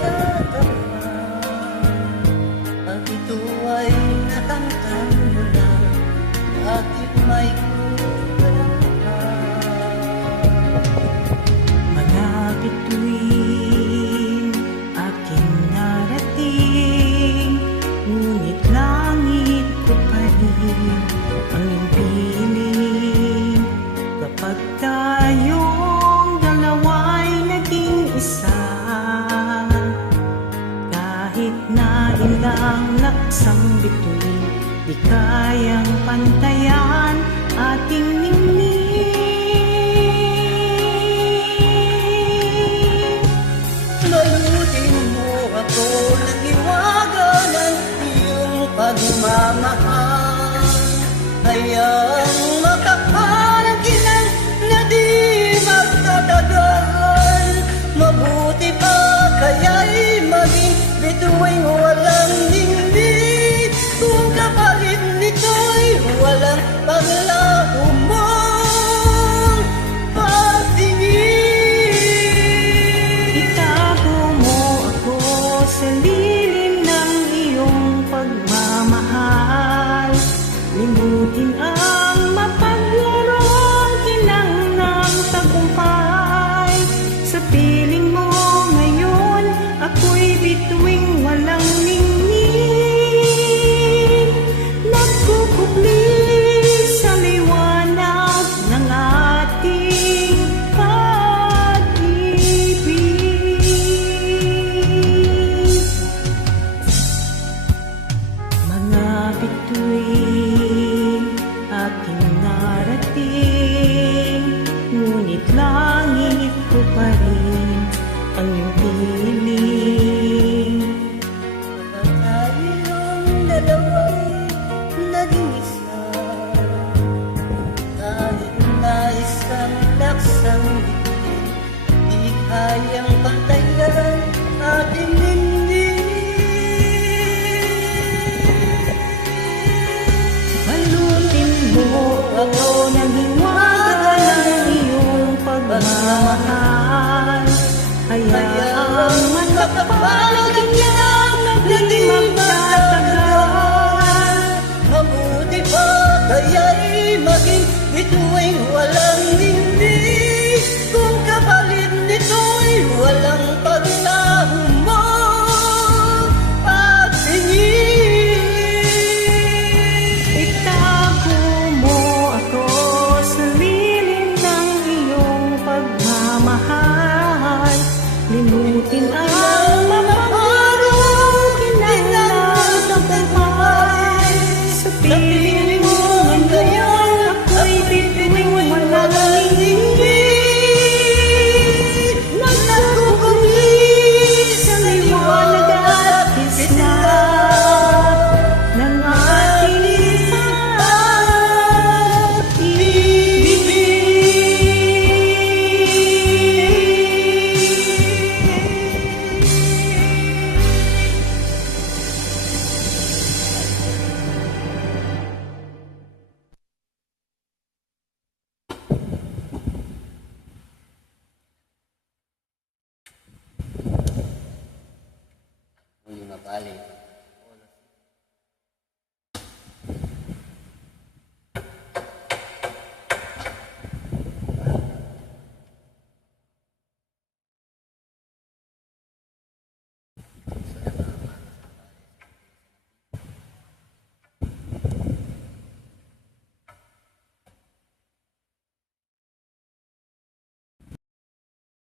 nagtatamnan. Pag ito ay nakamtan mo na, bakit may kulang ka? Mga bituin aking narating, ngunit langit ko pa rin ang iyong piling. Kapag tayong dalawa'y naging isa, kahit na ilang laksang bituin, di kayang pantayan ating ningning. Balutin mo ako ng iwaga ng iyong pagmamahal, hayang makaparang kinang na di magtatagal. Mabuti pa kaya'y maging bituing walang ningning, kung kapalit nito'y walang paglaho mong pagtingin. Itago mo ako sa lilim ng iyong pagmamahal, limutin ang mapaglarong kinang ng tagumpay. Sa piling mo ngayon, ako'y bituing walang ningning, nagkukubli sa liwanag ng ating pag-ibig. Mga bituin aking narating, ngunit langit ko pa rin ang iyong piling. Kapag tayong dalawa'y naging isa, kahit na isang laksang bituin, di kayang pantayan ating ningning. Balutin mo ako ng hiwaga ng iyong pagmamahal, hayaang magkapaligid lang na di magtatagal. Mabuti pa kaya'y maging bituing walang ningning, kung kapalit nito'y walang paglaho mo pagtingin. Itago mo ako sa lilim ng iyong pagmamahal, limutin ang mapaparong kinang tagumpay. Sa piling mo ngayon, ako'y bituing walang ningning, nagkukubli sa liwanag at kislap ng ating Huli mabalik.